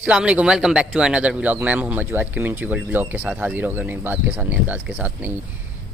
अस्सलाम वालेकुम, welcome back to another vlog. मैं Mohammad Jawad community world vlog के साथ हाजिर हो गए, नई बात के साथ, नए अंदाज के साथ, नई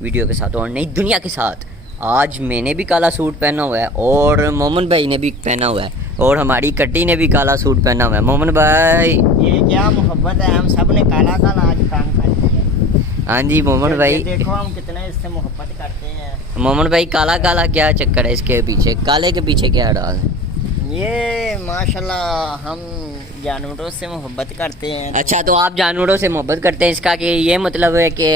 वीडियो के साथ और नई दुनिया के साथ। आज मैंने भी काला सूट पहना हुआ है और मोमन भाई ने भी पहना हुआ है और हमारी कट्टी ने भी काला सूट पहना हुआ है। मोमन भाई, ये क्या मोहब्बत है, हम सब ने काला काला आज काम कर दिया। हाँ जी मोमन भाई, देखो हम कितने इससे मोहब्बत करते हैं। मोमन भाई काला काला क्या चक्कर है इसके पीछे, काले के पीछे क्या राज है? ये माशाल्लाह हम जानवरों से मोहब्बत करते हैं। अच्छा, तो आप जानवरों से मोहब्बत करते हैं, इसका कि ये मतलब है कि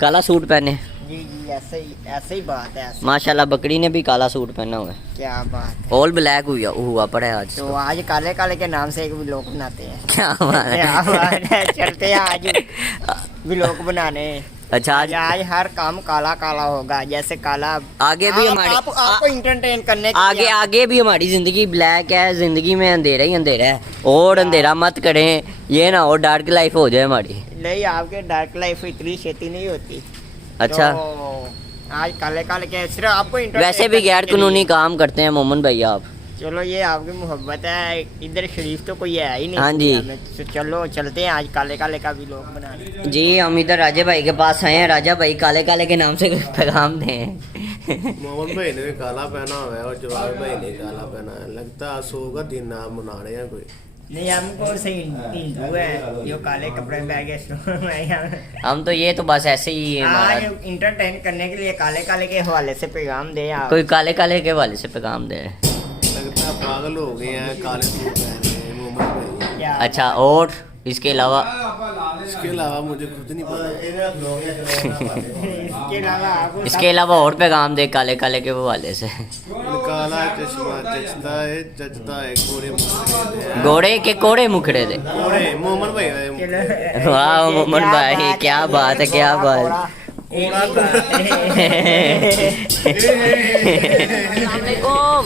काला सूट पहने? जी जी, ऐसे ही बात है। माशाल्लाह बकरी ने भी काला सूट पहना हुआ है। क्या बात। ऑल ब्लैक हुआ पड़ा है आज तो आज काले काले के नाम से एक व्लॉग बनाते हैं। क्या बात है? क्या बात है, चलते हैं आज व्लॉग बनाने। अच्छा, आज हर काम काला काला होगा, जैसे काला आगे भी हमारी आपको इंटरटेन करने के आगे लिए आगे भी हमारी जिंदगी ब्लैक है, जिंदगी में अंधेरा ही अंधेरा है और अंधेरा मत करें, ये ना और डार्क लाइफ हो जाए हमारी। नहीं, आपके डार्क लाइफ इतनी छेती नहीं होती। अच्छा, तो आज काले काले के सिर्फ आपको वैसे भी गैर कानूनी काम करते हैं मोमन भाई आप। चलो ये आपकी मोहब्बत है, इधर शरीफ तो कोई है ही नहीं। हाँ जी। तो चलो चलते हैं आज काले काले का भी लोग बनाने। जी हम इधर राजा भाई के पास आए हैं। राजा भाई काले काले के नाम से पैगाम दें। मोहन भाई ने भी काला पहना हुआ है और जवाब भाई ने काला पहना है। लगता है सो का दिन आप मना रहे हैं कोई। नहीं, हमको से हिंदू है जो काले कपड़े पहन के हम तो ये तो बस ऐसे ही हमारा आज इंटरटेन करने के लिए काले काले के हवाले से पैगाम दे आप। कोई काले काले के हवाले से पैगाम दे। लगता है पागल हो गए हैं, काले सूट पहन रहे हैं मोहन भाई। क्या अच्छा, और इसके अलावा इसके अलावा मुझे खुद नहीं पता। इसके अलावा और पैगाम दे काले काले के हवाले से। काला चश्मा जचता है कोड़े मुखड़े घोड़े के कोड़े मुखड़े दे। कोड़े मोहन भाई। वाह मोमन भाई, क्या बात है, क्या बात।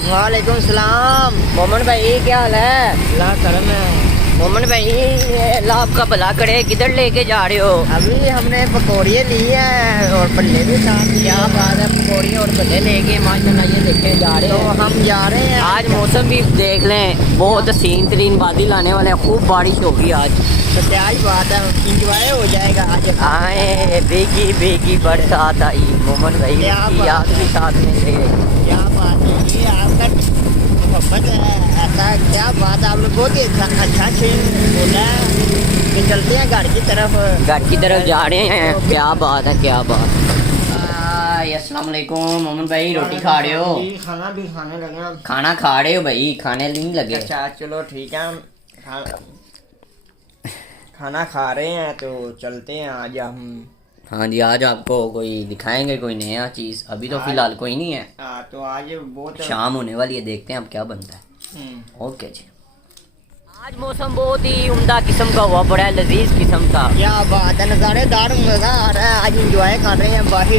वालेकुम सलाम। मोमन भाई क्या हाल है? अल्लाह करम है। मोमन भाई अल्लाह आपका भला करे, किधर लेके जा रहे हो? अभी हमने पकौड़ियाँ ली हैं और बल्ले भी साथ। क्या बात है, पकौड़ी और भले लेके माशाल्लाह ये लेके जा रहे तो हैं। हम जा रहे हैं। आज मौसम भी देख लें, बहुत हसीन तरीन बादल आने वाले हैं, खूब बारिश होगी आज। तो क्या ही बात है, इंजॉय हो जाएगा आज। आए बेगी बेगी बरसात आई, मोमन भाई क्या की बात याद भी साथ में ले गई। क्या बात है, ये आपका मोहब्बत है ऐसा। क्या बात है, आप लोग बहुत ही अच्छा चीज बोला है कि चलते हैं घर की तरफ। घर की तरफ जा रहे हैं। क्या बात है, क्या बात। अस्सलाम वालेकुम मोमन भाई, रोटी खा रहे हो? जी, खाना भी खाने लगे हम। खाना खा रहे हो भाई? खाने नहीं लगे? अच्छा चलो ठीक है, हम खाना खा रहे हैं तो चलते हैं आज हम। हाँ जी, आज आपको कोई दिखाएंगे कोई नया चीज़। अभी तो फिलहाल कोई नहीं है, तो आज बहुत शाम होने वाली है, देखते हैं अब क्या बनता है। हम्म। ओके जी। आज मौसम बहुत ही उम्दा किस्म का हुआ पड़ा है, लजीज किस्म का। क्या बात है, नज़ारेदार मजा आ रहा है। आज इंजॉय कर रहे हैं बाहर।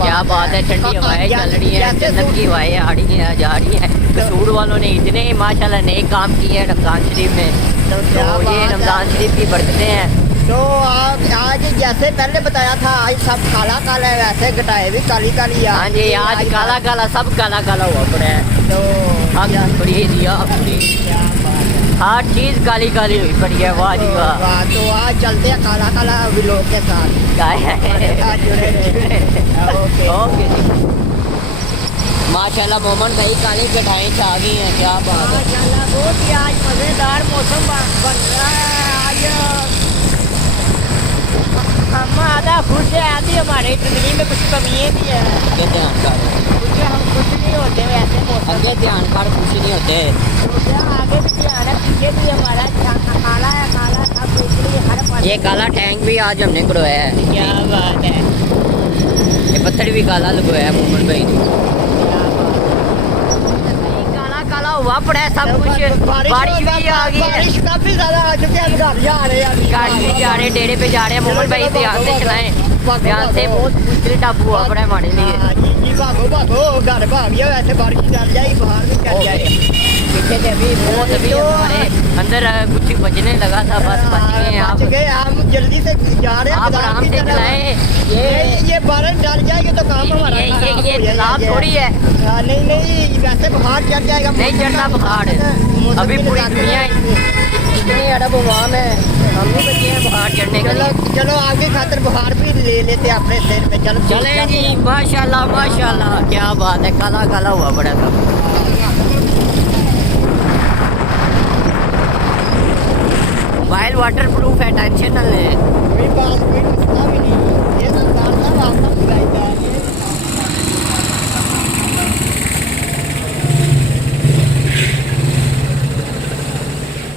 क्या बात है, ठंडी हवाएं चल रही हैं, जन्नत की हवाएं आ रही हैं, जा रही हैं। कसूर वालों ने इतने माशाल्लाह नए काम किए हैं रमज़ान शरीफ में, तो ये रमज़ान शरीफ की बरकतें हैं। तो आज जैसे पहले बताया था, आज सब काला काला है, वैसे घटाए भी काली काली। हाँ जी, आज काला काला, सब काला काला हुआ पड़ा है। तो दिया क्या बात है, हर चीज़ काली काली हुई पड़ी है। वाह जी वाह। तो आज चलते हैं काला काला व्लॉग के साथ। आज जुड़े रहे। ओके जी। माशाल्लाह मोमन भाई काली कटाई छा गई हैं। क्या बात है, माशाल्लाह बहुत ही आज मज़ेदार मौसम बन रहा है। आज हम आधा खुश है, आधी हमारे जिंदगी में कुछ कमियाँ भी है। आगे ध्यान कर, कुछ हम कुछ नहीं होते वैसे मौसम। आगे ध्यान कर, कुछ नहीं होते। तो क्या आगे भी ध्यान है, पीछे भी हमारा काला है, काला सब इसलिए हर पास। ये काला टैंक भी आज हमने करवाया है। क्या बात है, ये पत्थर भी काला लगवाया है मोमन भाई ने। काला काला हुआ पड़ा है सब कुछ। बारिश भी आ गई है, बारिश काफी ज्यादा आ चुकी है। हम घर जा रहे हैं, गाड़ी भी जा रहे, डेरे पे जा रहे हैं। मोमन भाई ध्यान से चलाएं। भागो यहाँ से भागो। बहुत मुश्किल टापू हुआ पड़ा है हमारे लिए। हाँ, जी भागो भागो, घर भाग गया, ऐसे बारिश चल जाएगी, बाहर भी चल जाएगी। पीछे से अभी बहुत अभी हमारे अंदर कुछ बजने लगा था, बस बच गए हैं आप। बच गए, हम जल्दी से जा रहे हैं आप बाजार आराम की से तरफ। चलाएं। ये बारिश डल जाएगी तो काम हमारा ये खराब हो तालाब जाएगा। थोड़ी है। हाँ, नहीं वैसे बुखार चढ़ जाएगा। नहीं चढ़ता बुखार, मौसम अभी के पूरी मिजाज दुनिया इतनी अरब अवाम है, हम भी बचे हैं बुखार चढ़ने के चलो लिए। चलो आपकी खातिर बुखार भी ले लेते हैं अपने सिर पे। चलो चले जी, माशाल्लाह माशाल्लाह, क्या बात है, काला काला हुआ बड़ा था। मोबाइल वाटर प्रूफ है, टेंशन न ले। कोई बात कोई मसला भी नहीं, ये सरकार साहब आपका बुलाई जा रही है।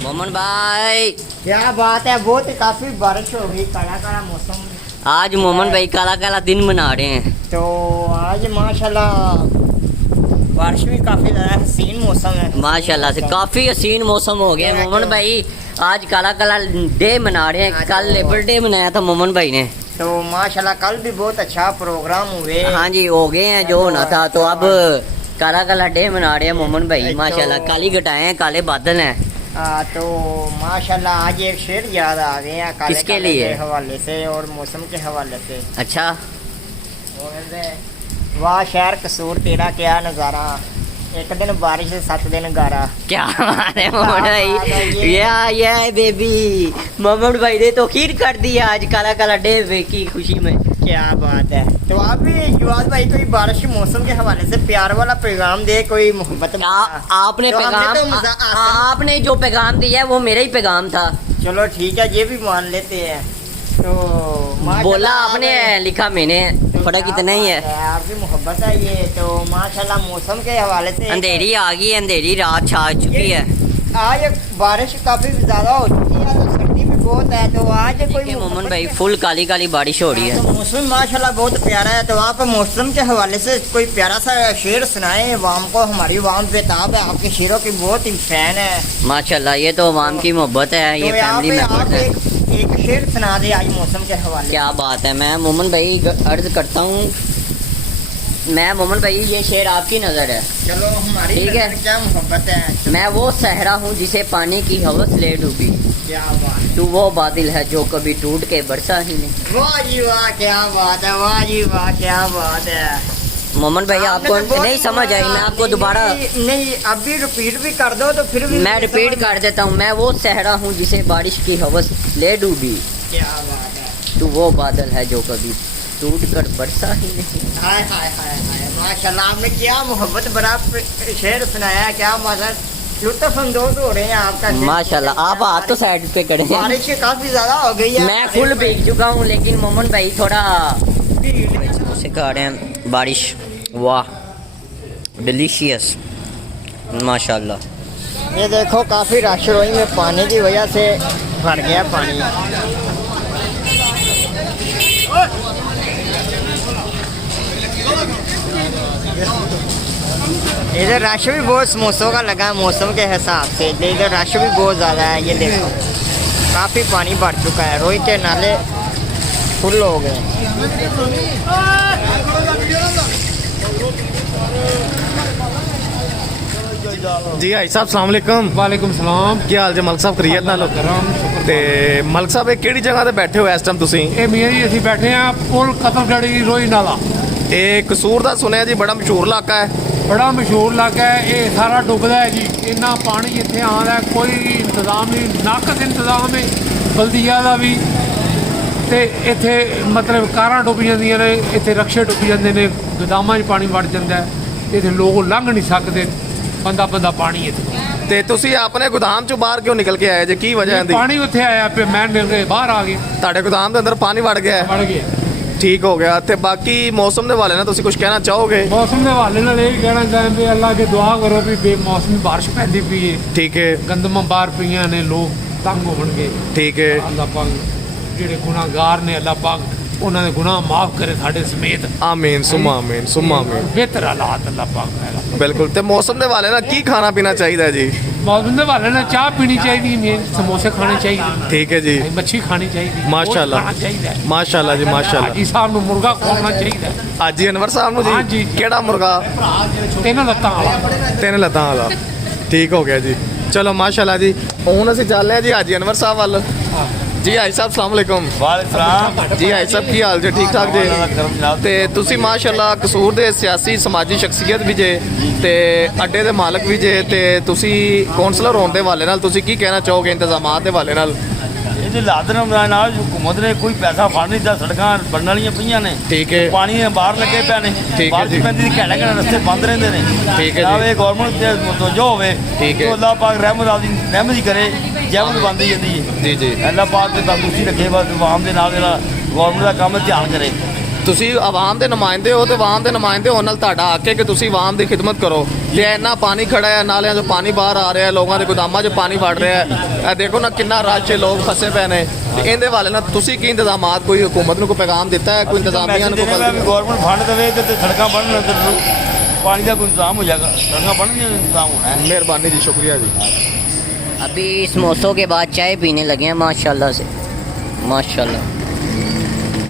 मोमन भाई, क्या बात है, बहुत ही काफी बारिश हो गई, काला काला मौसम। आज मोमन भाई काला काला दिन मना रहे हैं। तो आज माशाल्लाह बारिश भी काफी ज्यादा हसीन मौसम है। माशाल्लाह से काफी हसीन मौसम हो गया। मोमन भाई आज काला काला डे मना रहे हैं। कल लेबर डे मनाया था मोमन भाई ने। तो माशाल्लाह कल भी बहुत अच्छा प्रोग्राम हुए। हाँ जी, हो गए हैं जो होना था। तो अब काला काला डे मना रहे हैं मोमन भाई। माशाल्लाह काली घटाएं हैं, काले बादल हैं। तो माशाल्लाह आज एक शेर याद आ गए हैं काले किसके काले लिए? के हवाले से और मौसम के हवाले से। अच्छा, वो कहते हैं, वाह शहर कसूर तेरा क्या नज़ारा, एक दिन बारिश 7 दिन गारा। क्या बात है मोहम्मद भाई, ये बेबी मोहम्मद भाई ने तो खीर कर दिया आज काला काला डे की खुशी में। क्या बात है। तो आप भी युवाज भाई कोई बारिश के मौसम के हवाले से प्यार वाला पैगाम दे, कोई मोहब्बत आपने तो हमने पैगाम तो आपने जो पैगाम दिया है वो मेरा ही पैगाम था। चलो ठीक है, ये भी मान लेते हैं। तो माशाल्लाह बोला आपने, लिखा मैंने, तो फर्क क्या इतना ही बात है। आपकी मोहब्बत है ये। तो माशाल्लाह मौसम के हवाले से अंधेरी आ गई है, अंधेरी रात छा चुकी है। आज बारिश काफी ज्यादा हो चुकी है, तो सर्दी भी बहुत है। तो आज कोई मोमन भाई फुल काली काली बारिश हो रही है। तो मौसम माशाल्लाह बहुत प्यारा है। तो आप मौसम के हवाले से कोई प्यारा सा शेर सुनाए वाम को। हमारी वाम बेताब है, आपके शेरों की बहुत ही फैन है। माशाल्लाह, ये तो अवाम की मोहब्बत है, ये तो आप फैमिली मेंबर है। एक शेर सुना दे आज मौसम के हवाले। क्या बात है। मैं मोमन भाई अर्ज करता हूँ, मैं मोमन भाई ये शेर आपकी नज़र है। चलो हमारी ठीक है। नज़र क्या मोहब्बत है। मैं वो सहरा हूँ जिसे पानी की हवस ले डूबी, क्या बात है। तू वो बादल है जो कभी टूट के बरसा ही नहीं। वाह जी वाह, क्या बात है, वाह जी वाह, क्या बात है। मोमन भाई आपने आपको तो बहुत नहीं समझ आई, मैं आपको दोबारा नहीं अभी रिपीट भी कर दो तो फिर भी मैं रिपीट कर देता हूँ। मैं वो सहरा हूँ जिसे बारिश की हवस ले डूबी, क्या बात है। तू वो बादल है जो कभी टूट कर बरसा ही नहीं। हाय हाय हाय हाय, माशाल्लाह आपने क्या मोहब्बत भरा शेर सुनाया है। क्या मतलब लुत्फ अंदोज हो रहे हैं आपका शेर। माशाल्लाह, आप हाथ तो साइड पे करे हैं। बारिश काफी ज्यादा हो गई है। मैं फुल भीग चुका हूँ, लेकिन मोमन भाई थोड़ा से खा रहे हैं बारिश। वाह डिलीशियस, माशाल्लाह। ये देखो काफी रश रोई में पानी की वजह से भर गया पानी। इधर रश भी बहुत समोसों का लगा है मौसम के हिसाब से। इधर रश भी बहुत ज़्यादा है। ये देखो काफ़ी पानी भर चुका है, रोई के नाले फुल हो गए। ਜੀ ਹਾਈ ਸਾਹਿਬ ਸਲਾਮ ਅਲੈਕਮ। ਵਾਲੇਕੁਮ ਸਲਾਮ। ਕੀ ਹਾਲ ਜੇ ਮਲਕ ਸਾਹਿਬ ਖਰੀਅਤ ਨਾਲ ਕਰਮ ਤੇ ਮਲਕ ਸਾਹਿਬ ਇਹ ਕਿਹੜੀ ਜਗ੍ਹਾ ਤੇ ਬੈਠੇ ਹੋ ਇਸ ਟਾਈਮ ਤੁਸੀਂ? ਇਹ ਮੀਆਂ ਜੀ ਅਸੀਂ ਬੈਠੇ ਆ ਪੁਲ ਕਤਲਗੜੀ ਰੋਈ ਨਾਲਾ। ਇਹ ਕਸੂਰ ਦਾ ਸੁਣਿਆ ਜੀ ਬੜਾ ਮਸ਼ਹੂਰ ਇਲਾਕਾ ਹੈ। ਬੜਾ ਮਸ਼ਹੂਰ ਇਲਾਕਾ ਹੈ। ਇਹ ਸਾਰਾ ਡੁੱਬਦਾ ਹੈ ਜੀ, ਇੰਨਾ ਪਾਣੀ ਇੱਥੇ ਆਉਂਦਾ ਹੈ, ਕੋਈ ਇੰਤਜ਼ਾਮ ਨਹੀਂ, ਨਾਕਸ ਇੰਤਜ਼ਾਮ ਹੈ ਬਲਦੀਆ ਦਾ ਵੀ। ਤੇ ਇੱਥੇ ਮਤਲਬ ਕਾਰਾਂ ਡੁੱਬ ਜਾਂਦੀਆਂ ਨੇ, ਇੱਥੇ ਰਕਸ਼ੇ ਡੁੱਬ ਜਾਂਦੇ ਨੇ, ਗੋਦਾਮਾਂ 'ਚ ਪਾਣੀ ਵੜ ਜਾਂਦਾ ਹੈ, ਇੱਥੇ ਲੋਕ ਲੰਘ ਨਹੀਂ ਸਕਦੇ, ਬੰਦਾ ਬੰਦਾ ਪਾਣੀ ਇੱਥੇ। ਤੇ ਤੁਸੀਂ ਆਪਣੇ ਗੋਦਾਮ ਚੋਂ ਬਾਹਰ ਕਿਉਂ ਨਿਕਲ ਕੇ ਆਏ ਜੇ? ਕੀ ਵਜ੍ਹਾ ਦੀ? ਪਾਣੀ ਉੱਥੇ ਆਇਆ ਪਿਆ, ਮੈਂ ਨਿਕਲ ਕੇ ਬਾਹਰ ਆ ਗਿਆ, ਤੁਹਾਡੇ ਗੋਦਾਮ ਦੇ ਅੰਦਰ ਪਾਣੀ ਵੜ ਗਿਆ ਹੈ? ਵੜ ਗਿਆ। ਠੀਕ ਹੋ ਗਿਆ। ਤੇ ਬਾਕੀ ਮੌਸਮ ਦੇ ਹਵਾਲੇ ਨਾਲ ਤੁਸੀਂ ਕੁਝ ਕਹਿਣਾ ਚਾਹੋਗੇ? ਮੌਸਮ ਦੇ ਹਵਾਲੇ ਨਾਲ ਇਹ ਕਹਿਣਾ ਚਾਹੁੰਦੇ ਅੱਲਾ ਅੱਗੇ ਦੁਆ ਕਰੋ ਵੀ ਬੇਮੌਸਮੀ ਬਾਰਿਸ਼ ਪੈਂਦੀ ਪਈ ਏ, ਠੀਕ ਹੈ ਗੰਦਮਾਂ ਬਾਹਰ ਪਈਆਂ ਨੇ, ਲੋਕ ਤੰਗ ਹੋਣਗੇ। ਠੀਕ ਹੈ। ਅੱਲਾ ਪਾਕ ਜਿਹੜੇ ਗੁਨਾਹਗਾਰ ਨੇ ਅੱਲਾ ਪਾਕ ਉਹਨਾਂ ਦੇ ਗੁਨਾਹ ਮਾਫ ਕਰੇ ਸਾਡੇ ਸਮੇਤ। ਆਮੀਨ ਸੁਮਾ ਆਮੀਨ ਸੁਮਾ ਆਮੀਨ। ਬਿਹਤਰ ਹਾਲਾਤ ਅੱਲਾਹ ਪਾਕ ਕਰੇ। ਬਿਲਕੁਲ। ਤੇ ਮੌਸਮ ਦੇ ਹਵਾਲੇ ਨਾਲ ਕੀ ਖਾਣਾ ਪੀਣਾ ਚਾਹੀਦਾ ਹੈ ਜੀ? ਮੌਸਮ ਦੇ ਹਵਾਲੇ ਨਾਲ ਚਾਹ ਪੀਣੀ ਚਾਹੀਦੀ, ਮੇਨ ਸਮੋਸੇ ਖਾਣੇ ਚਾਹੀਦੇ, ਠੀਕ ਹੈ ਜੀ, ਮੱਛੀ ਖਾਣੀ ਚਾਹੀਦੀ, ਮਾਸ਼ਾਅੱਲਾ। ਖਾਣਾ ਚਾਹੀਦਾ। ਮਾਸ਼ਾਅੱਲਾ ਜੀ ਮਾਸ਼ਾਅੱਲਾ। ਹਾਜੀ ਸਾਹਿਬ ਨੂੰ ਮੁਰਗਾ ਖਵਾਉਣਾ ਚਾਹੀਦਾ, ਹਾਜੀ ਅਨਵਰ ਸਾਹਿਬ ਨੂੰ ਹਾਂ ਜੀ? ਜੀ। ਕਿਹੜਾ ਮੁਰਗਾ? 3 ਲੱਤਾਂ ਵਾਲਾ। 3 ਲੱਤਾਂ ਵਾਲਾ। ਠੀਕ ਹੋ ਗਿਆ ਜੀ। ਚਲੋ ਮਾਸ਼ਾਅੱਲਾ ਜੀ। ਹੁਣ ਅਸੀਂ ਚੱਲ ਰਹੇ ਜੀ ਹਾਜੀ ਅਨਵਰ ਸਾਹਿਬ ਵੱਲ। ਜੀ ਹਾਜੀ ਸਾਹਿਬ ਸਲਾਮ ਅਲੈਕੁਮ। ਜੀ ਹਾਜੀ ਸਾਹਿਬ ਕੀ ਹਾਲ ਜੀ? ਠੀਕ ਠਾਕ ਜੀ। ਤੇ ਤੁਸੀਂ ਮਾਸ਼ਾਅੱਲਾ ਕਸੂਰ ਦੇ ਸਿਆਸੀ ਸਮਾਜੀ ਸ਼ਖਸੀਅਤ ਵੀ ਜੇ ਤੇ ਅੱਡੇ ਦੇ ਮਾਲਕ ਵੀ ਜੇ, ਤੇ ਤੁਸੀਂ ਕੌਂਸਲਰ ਹੋਣ ਦੇ ਹਵਾਲੇ ਨਾਲ ਤੁਸੀਂ ਕੀ ਕਹਿਣਾ ਚਾਹੋਗੇ ਇੰਤਜ਼ਾਮਾਤ ਦੇ ਹਵਾਲੇ ਨਾਲ? ਇਹਦੇ ਲਾਦਨ ਨਾਲ ਹੁਕੂਮਤ ਨੇ ਕੋਈ ਪੈਸਾ ਫੜ ਨਹੀਂ ਦਿੱਤਾ, ਸੜਕਾਂ ਬਣਨ ਵਾਲੀਆਂ ਪਈਆਂ ਨੇ, ਠੀਕ ਹੈ। ਪਾਣੀ ਬਾਹਰ ਲੱਗੇ ਪਏ ਨੇ, ਠੀਕ ਹੈ ਬਾਰਿਸ਼ ਜੀ। ਪੈਂਦੀ ਦੀ ਘੈਂਟਾ ਘੈਂਟਾ ਰਸਤੇ ਬੰਦ ਰਹਿੰਦੇ ਨੇ। ਠੀਕ ਹੈ ਜੀ। ਆਵੇ ਗਵਰਨਮੈਂਟ ਤੇ ਮੁਤਵੱਜੋ ਹੋਵੇ, ਠੀਕ ਹੈ। ਤੇ ਅੱਲਾਹ ਪਾਕ ਰਹਿਮਤ ਕਰੇ, ਜਹਿਮਤ ਬੰਦੀ ਜਾਂਦੀ ਹੈ ਜੀ ਜੀ। ਅੱਲਾਹ ਪਾਕ ਤੇ ਤੰਦਰੁਸਤੀ ਰੱਖੇ, ਬਸ ਆਵਾਮ ਦੇ ਨਾਲ ਜਿਹੜਾ ਗਵਰਨਮੈਂਟ ਦਾ ਕੰਮ ਹੈ ਧਿਆਨ ਕਰੇ। ਤੁਸੀਂ ਆਵਾਮ ਦੇ ਨੁਮਾਇੰਦੇ ਹੋ ਤੇ ਆਵਾਮ ਦੇ ਨੁਮਾਇੰਦੇ ਹੋਣ ਨਾਲ ਤੁਹਾਡਾ ਹੱਕ ਹੈ ਕਿ ਤੁਸੀਂ ਆਵਾਮ ਦੀ ਖਿਦਮਤ ਕਰੋ। ਤੇ ਇੰਨਾ ਪਾਣੀ ਖੜਾ ਹੈ, ਨਾਲਿਆਂ 'ਚੋਂ ਪਾਣੀ ਬਾਹਰ ਆ ਰਿਹਾ, ਲੋਕਾਂ ਦੇ ਗੋਦਾਮਾਂ 'ਚ ਪਾਣੀ ਵੜ ਰਿਹਾ ਹੈ। ਇਹ ਦੇਖੋ ਨਾ ਕਿੰਨਾ ਰਸ਼ ਹੈ, ਲੋਕ ਫਸੇ ਪਏ ਨੇ। ਤੇ ਇਹਦੇ ਵਾਲੇ ਨਾਲ ਤੁਸੀਂ ਕੀ ਇੰਤਜ਼ਾਮਾਤ, ਕੋਈ ਹੁਕੂਮਤ ਨੂੰ ਕੋਈ ਪੈਗਾਮ ਦਿੱਤਾ ਹੈ, ਕੋਈ ਇੰਤਜ਼ਾਮੀਆਂ ਨੂੰ ਕੋਈ ਗਵਰਨਮੈਂਟ ਫੰਡ ਦੇਵੇ ਤੇ ਸੜਕਾਂ ਬਣਨ, ਪਾਣੀ ਦਾ ਕੋਈ ਇੰਤਜ਼ਾਮ ਹੋ ਜਾਏਗਾ, ਸੜਕਾਂ ਬਣਨ ਦਾ ਇੰਤਜ਼ਾਮ ਹੋਣਾ ਹੈ। ਮਿਹरबानी जी, शुक्रिया जी। अभी समोसों के बाद चाय पीने लगे हैं माशाल्लाह से, माशाल्लाह।